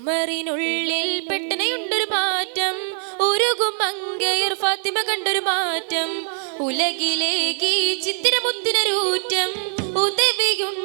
ഉമറിനുള്ളിൽ പെട്ടനയുണ്ടൊരു മാറ്റം. ഉരുകും മങ്കയർ ഫാത്തിമ കണ്ടൊരു മാറ്റം. ഉലകിലേക്ക് ചിത്തിരമുത്തിനൊരൂറ്റം. ഉദവിയുണ്ടതൊര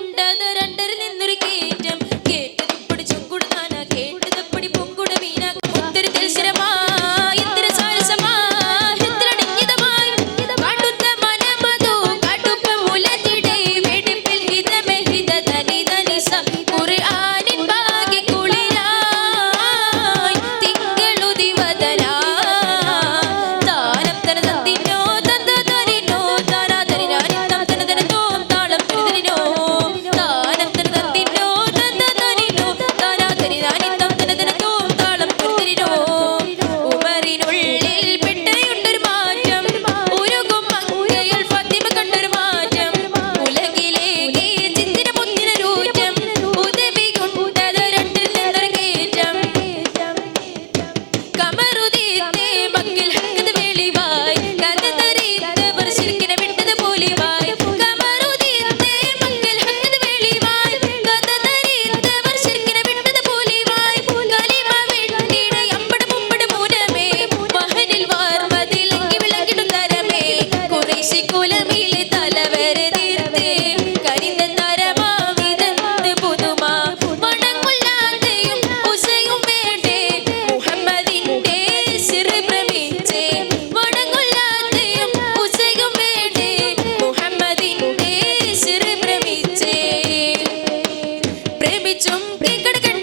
కిగడికి